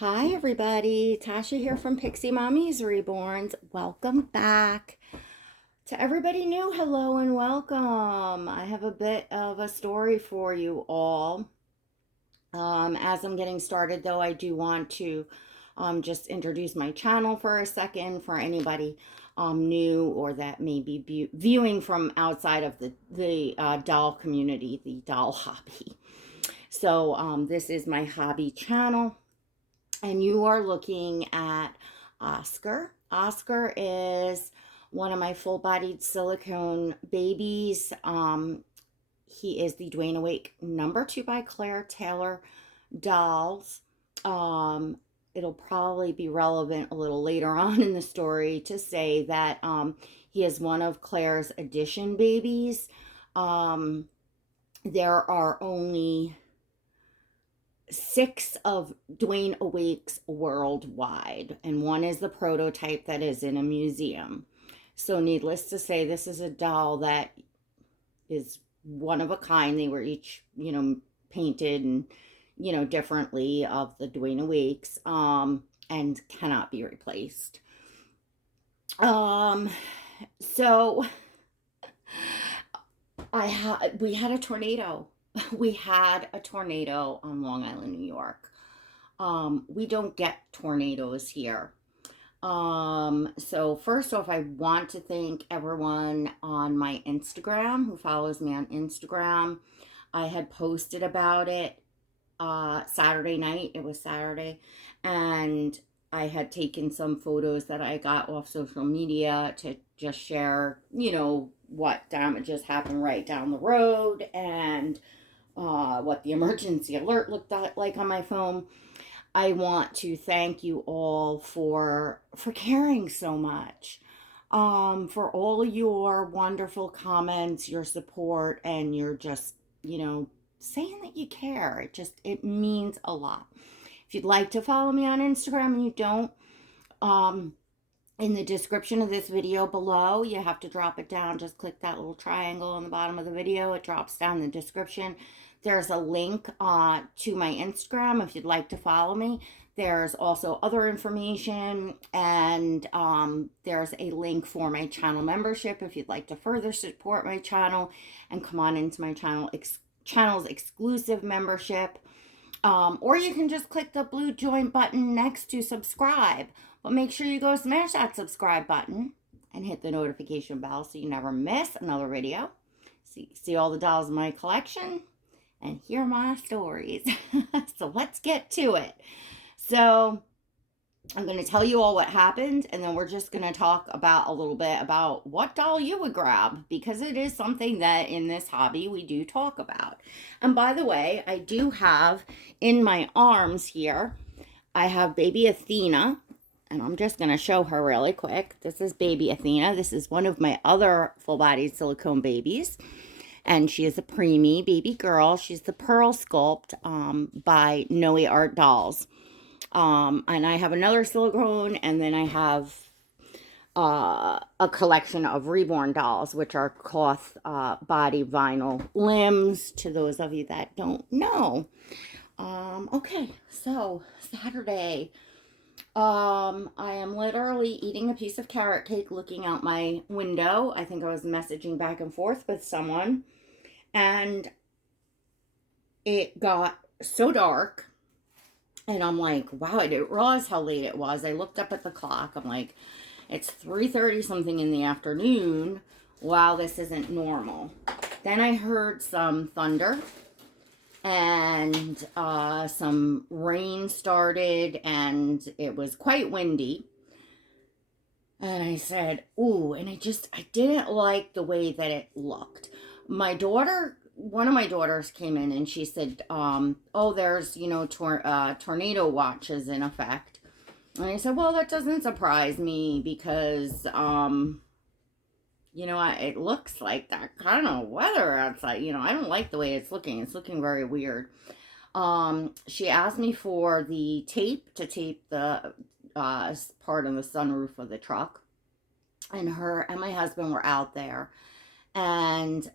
Hi everybody, Tasha here from Pixie Mommy's Reborns. Welcome back. To everybody new, hello and welcome. I have a bit of a story for you all. As I'm getting started though, I do want to just introduce my channel for a second for anybody new or that may be viewing from outside of the doll community, the doll hobby. So this is my hobby channel. And you are looking at Oscar. Oscar is one of my full-bodied silicone babies. He is the Dwayne Awake #2 by Claire Taylor dolls. It'll probably be relevant a little later on in the story to say that he is one of Claire's addition babies. There are only 6 of Dwayne Awakes worldwide, and one is the prototype that is in a museum. So needless to say, this is a doll that is one of a kind. They were each, painted and, differently of the Dwayne Awakes, and cannot be replaced. So we had a tornado. We had a tornado on Long Island, New York. We don't get tornadoes here. So first off, I want to thank everyone on my Instagram who follows me on Instagram. I had posted about it Saturday night. It was Saturday. And I had taken some photos that I got off social media to just share, what damages happened right down the road and what the emergency alert looked like on my phone. I want to thank you all for caring so much, for all your wonderful comments, your support, and your just saying that you care. It means a lot. If you'd like to follow me on Instagram and you don't, in the description of this video below, you have to drop it down. Just click that little triangle on the bottom of the video. It drops down in the description. There's a link to my Instagram if you'd like to follow me. There's also other information, and there's a link for my channel membership if you'd like to further support my channel and come on into my channel's exclusive membership. Or you can just click the blue join button next to subscribe. But make sure you go smash that subscribe button and hit the notification bell so you never miss another video. See all the dolls in my collection and hear my stories. So let's get to it. So I'm going to tell you all what happened, and then we're just going to talk about a little bit about what doll you would grab, because it is something that in this hobby we do talk about. And by the way, I do have in my arms here, I have baby Athena, and I'm just going to show her really quick. This is baby Athena. This is one of my other full-bodied silicone babies, and she is a preemie baby girl. She's the Pearl Sculpt by Noemie Art Dolls. And I have another silicone, and then I have a collection of Reborn dolls, which are cloth body vinyl limbs, to those of you that don't know. Okay, so Saturday, I am literally eating a piece of carrot cake, looking out my window. I think I was messaging back and forth with someone, and it got so dark. And I'm like, wow, I didn't realize how late it was. I looked up at the clock. I'm like, it's 3:30 something in the afternoon. Wow, this isn't normal. Then I heard some thunder, and some rain started, and it was quite windy. And I said, ooh, and I didn't like the way that it looked. One of my daughters came in and she said, oh, there's, tornado watches in effect. And I said, well, that doesn't surprise me because, it looks like that kind of weather outside. I don't like the way it's looking. It's looking very weird. She asked me for the tape to tape the part of the sunroof of the truck. And her and my husband were out there. And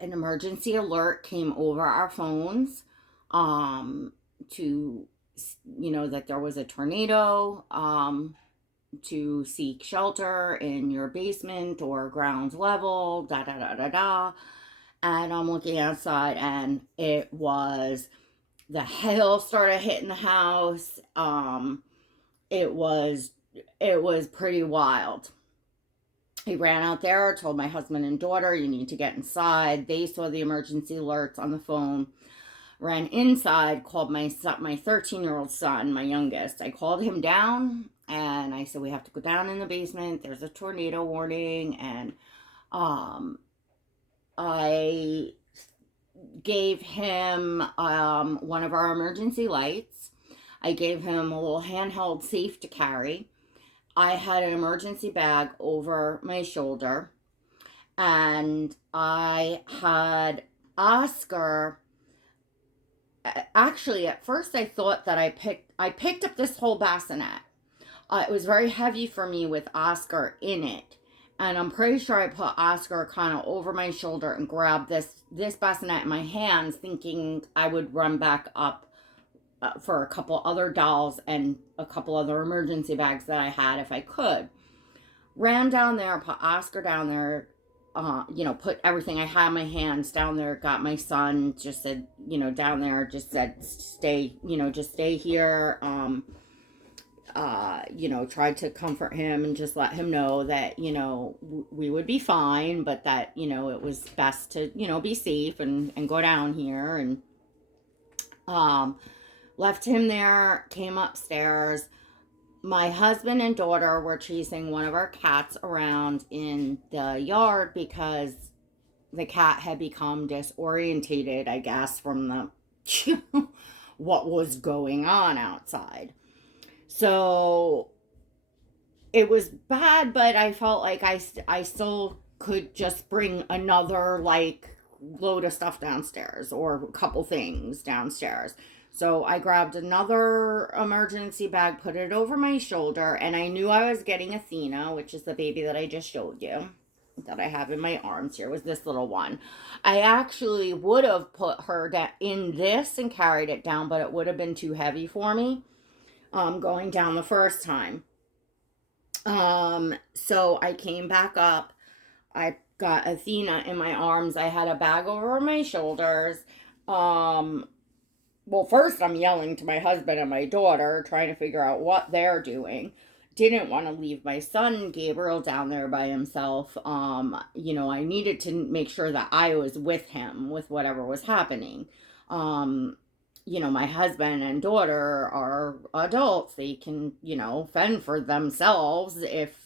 an emergency alert came over our phones to that there was a tornado, to seek shelter in your basement or ground level, da da da da da. And I'm looking outside, and the hail started hitting the house. It was pretty wild. I ran out there, told my husband and daughter, you need to get inside. They saw the emergency alerts on the phone, ran inside, called my 13-year-old son, my youngest. I called him down, and I said, we have to go down in the basement. There's a tornado warning. And I gave him one of our emergency lights. I gave him a little handheld safe to carry. I had an emergency bag over my shoulder, and I had Oscar. Actually, at first I thought that I picked up this whole bassinet. It was very heavy for me with Oscar in it. And I'm pretty sure I put Oscar kind of over my shoulder and grabbed this bassinet in my hands, thinking I would run back up for a couple other dolls and a couple other emergency bags that I had if I could. Ran down there, put Oscar down there, put everything I had in my hands down there, got my son, just said, down there, just said, stay, just stay here. Tried to comfort him and just let him know that, we would be fine, but that, it was best to, be safe and go down here. And, left him there, came upstairs. My husband and daughter were chasing one of our cats around in the yard because the cat had become disorientated, I guess, from the what was going on outside. So it was bad, but I felt like I still could just bring another load of stuff downstairs or a couple things downstairs. So I grabbed another emergency bag, put it over my shoulder, and I knew I was getting Athena, which is the baby that I just showed you, that I have in my arms here, was this little one. I actually would have put her in this and carried it down, but it would have been too heavy for me going down the first time. So I came back up. I got Athena in my arms. I had a bag over my shoulders. Well, first I'm yelling to my husband and my daughter, trying to figure out what they're doing. Didn't want to leave my son, Gabriel, down there by himself. I needed to make sure that I was with him with whatever was happening. My husband and daughter are adults. They can, fend for themselves if,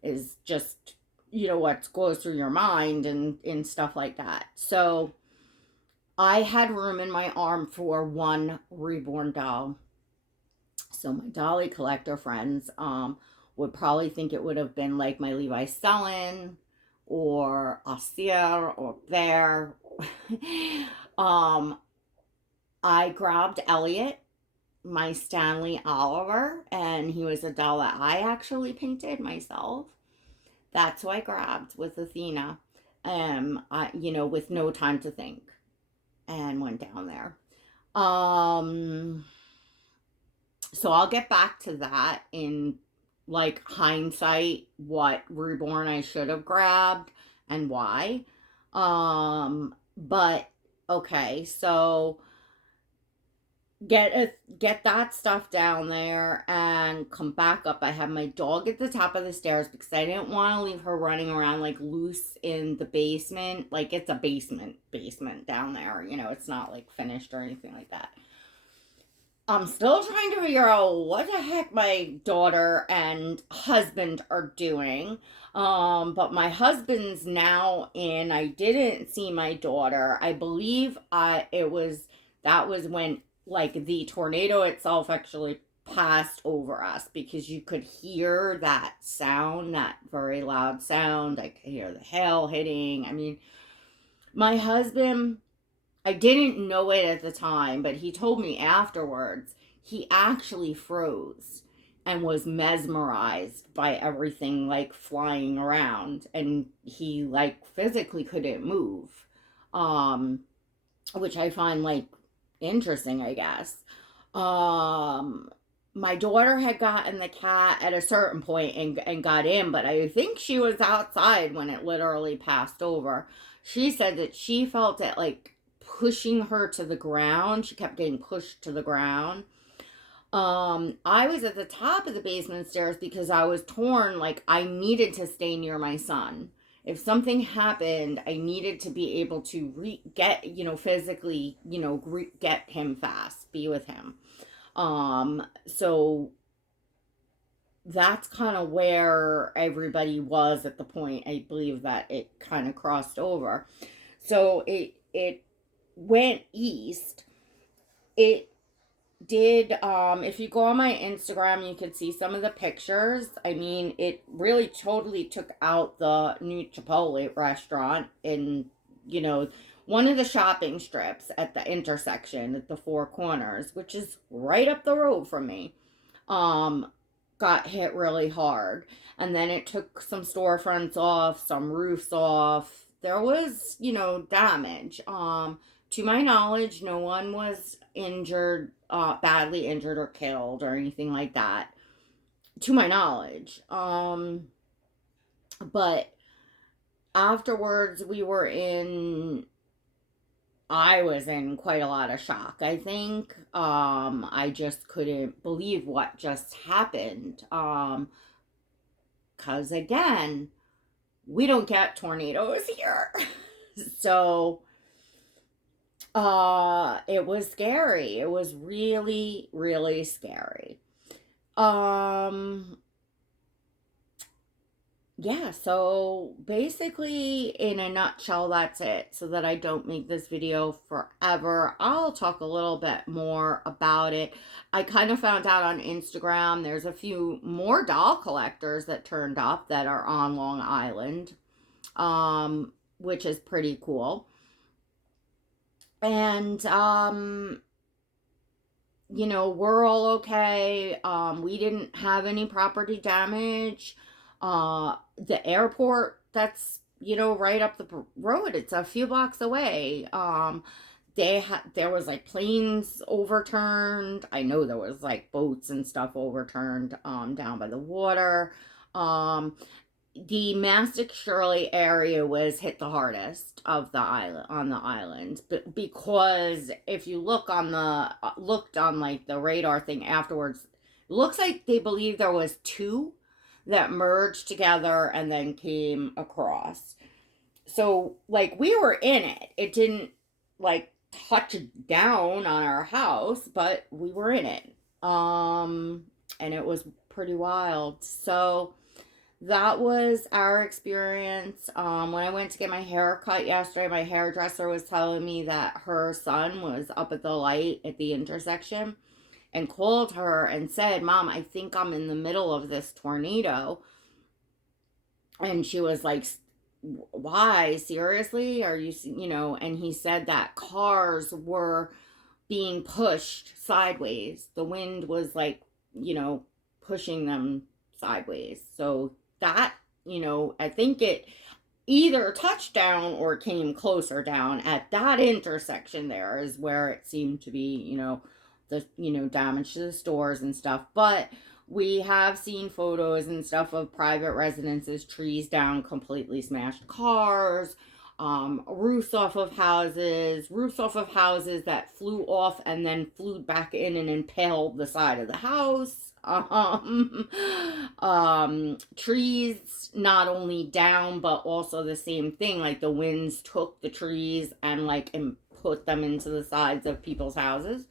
is just, what goes through your mind and stuff like that. So I had room in my arm for one Reborn doll. So my dolly collector friends would probably think it would have been like my Levi Stellan or Athena or Bear. I grabbed Elliot, my Stanley Oliver, and he was a doll that I actually painted myself. That's who I grabbed with Athena, with no time to think, and went down there. So I'll get back to that in hindsight, what Reborn I should have grabbed and why. But okay, so get that stuff down there and come back up. I had my dog at the top of the stairs because I didn't want to leave her running around loose in the basement. It's a basement down there, it's not finished or anything like that. I'm still trying to figure out what the heck my daughter and husband are doing. But my husband's now in. I didn't see my daughter. I believe that was when the tornado itself actually passed over us, because you could hear that sound, that very loud sound. I could hear the hail hitting. I mean, my husband, I didn't know it at the time, but he told me afterwards, he actually froze and was mesmerized by everything flying around, and he physically couldn't move, which I find interesting, I guess. Um, my daughter had gotten the cat at a certain point and got in, but I think she was outside when it literally passed over. She said that she felt it like pushing her to the ground. She kept getting pushed to the ground. I was at the top of the basement stairs because I was torn. Like, I needed to stay near my son. If something happened, I needed to be able to get, physically, get him fast, be with him. So that's kind of where everybody was at the point. I believe that it kind of crossed over. So it went east. It did, if you go on my Instagram, you could see some of the pictures. I mean, it really totally took out the new Chipotle restaurant in, you know, one of the shopping strips at the intersection at the Four Corners, which is right up the road from me. um got hit really hard, and then it took some storefronts off, some roofs off. There was, damage. To my knowledge, no one was injured, badly injured or killed or anything like that, to my knowledge. But afterwards, I was in quite a lot of shock, I think. I just couldn't believe what just happened. Cause again, we don't get tornadoes here. So, it was scary. It was really, really scary. Um, yeah, so basically, in a nutshell, that's it. So that I don't make this video forever, I'll talk a little bit more about it. I kind of found out on Instagram there's a few more doll collectors that turned up that are on Long Island, which is pretty cool. And, we're all okay. We didn't have any property damage. The airport, that's, right up the road. It's a few blocks away. There was like planes overturned. I know there was like boats and stuff overturned, down by the water. Um, the Mastic Shirley area was hit the hardest of the island, on the island, but because if you looked on like the radar thing afterwards, it looks like they believe there was two that merged together and then came across. So like we were in it. It didn't like touch down on our house, but we were in it. And it was pretty wild. So that was our experience. When I went to get my hair cut yesterday, my hairdresser was telling me that her son was up at the light at the intersection and called her and said, "Mom, I think I'm in the middle of this tornado." And she was like, "Why? Seriously? Are you, And he said that cars were being pushed sideways. The wind was like, pushing them sideways. So that, I think it either touched down or came closer down at that intersection. There is where it seemed to be, the, damage to the stores and stuff. But we have seen photos and stuff of private residences, trees down, completely smashed cars, roofs off of houses that flew off and then flew back in and impaled the side of the house. Trees not only down, but also the same thing, like the winds took the trees and like and put them into the sides of people's houses.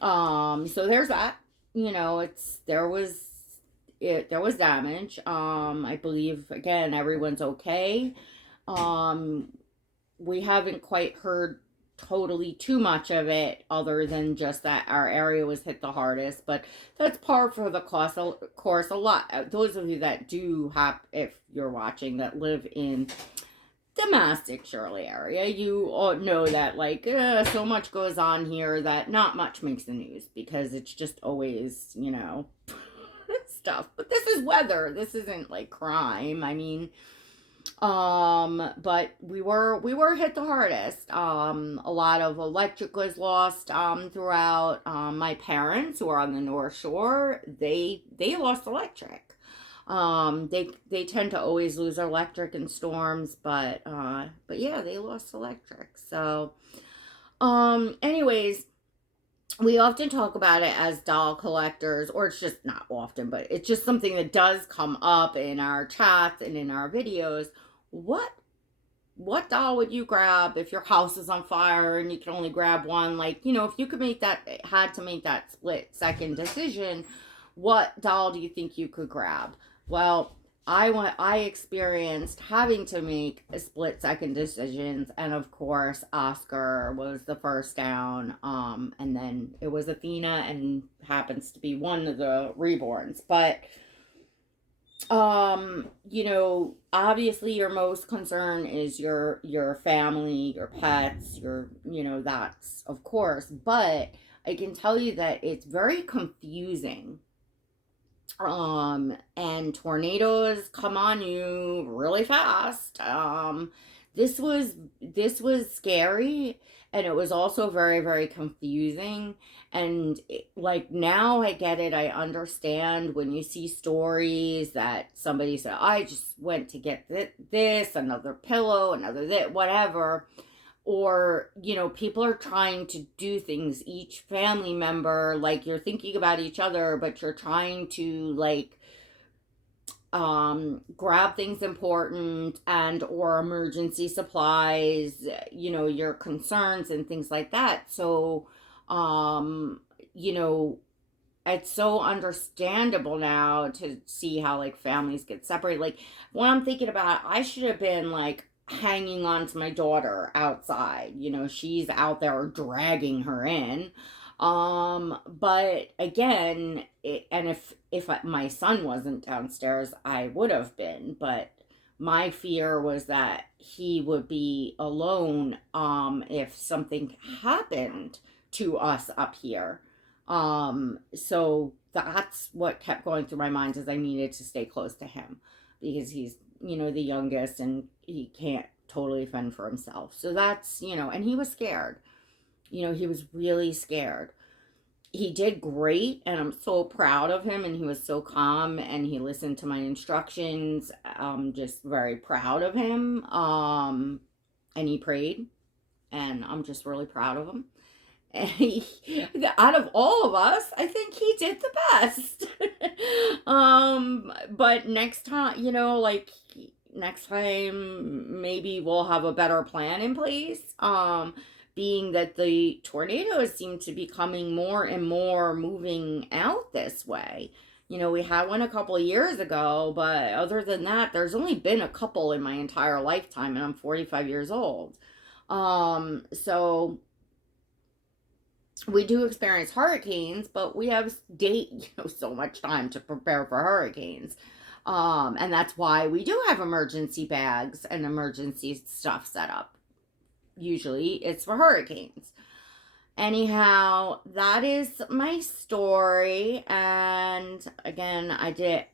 So there's that. There was damage. I believe again everyone's okay. We haven't quite heard totally too much of it other than just that our area was hit the hardest, but that's par for the course. A lot, those of you that do have, if you're watching, that live in the Mastic Shirley area, you all know that like so much goes on here that not much makes the news because it's just always, stuff. But this is weather. This isn't like crime. I mean, But we were hit the hardest. A lot of electric was lost throughout. My parents who are on the North Shore, they lost electric. They tend to always lose electric in storms, but yeah, they lost electric. So anyways, we often talk about it as doll collectors, or it's just not often, but it's just something that does come up in our chats and in our videos. What what doll would you grab if your house is on fire and you can only grab one? Like, if you could had to make that split second decision, what doll do you think you could grab? Well, I experienced having to make a split second decisions, and of course Oscar was the first down, and then it was Athena, and happens to be one of the reborns. But obviously your most concern is your family, your pets, that's of course. But I can tell you that it's very confusing, and tornadoes come on you really fast. This was scary, and it was also very, very confusing. And like, now I get it. I understand when you see stories that somebody said, I just went to get this, another pillow, another this, whatever. Or, people are trying to do things, each family member, like, you're thinking about each other, but you're trying to, like, grab things important and or emergency supplies, your concerns and things like that. So um you know it's so understandable now to see how, like, families get separated. Like, when I'm thinking about it, I should have been, like, hanging on to my daughter outside. She's out there dragging her in. But again, and if my son wasn't downstairs, I would have been. But my fear was that he would be alone if something happened to us up here. So that's what kept going through my mind, is I needed to stay close to him, because he's, the youngest, and he can't totally fend for himself. So that's, and he was scared. He was really scared. He did great, and I'm so proud of him, and he was so calm, and he listened to my instructions. Just very proud of him. And he prayed, and I'm just really proud of him. And out of all of us, I think he did the best. But next time, like, next time maybe we'll have a better plan in place. Being that the tornadoes seem to be coming more and more, moving out this way. We had one a couple of years ago, but other than that, there's only been a couple in my entire lifetime, and I'm 45 years old. So we do experience hurricanes, but we have so much time to prepare for hurricanes. And that's why we do have emergency bags and emergency stuff set up. Usually it's for hurricanes. Anyhow, that is my story. And again,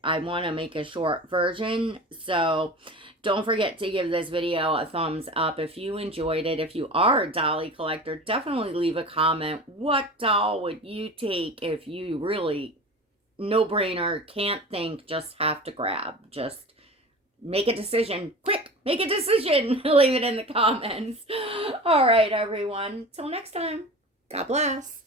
I want to make a short version. So don't forget to give this video a thumbs up if you enjoyed it. If you are a dolly collector, definitely leave a comment. What doll would you take if you really, no brainer, can't think, just have to grab? Just make a decision. Quick, make a decision. Leave it in the comments. All right, everyone. Till next time. God bless.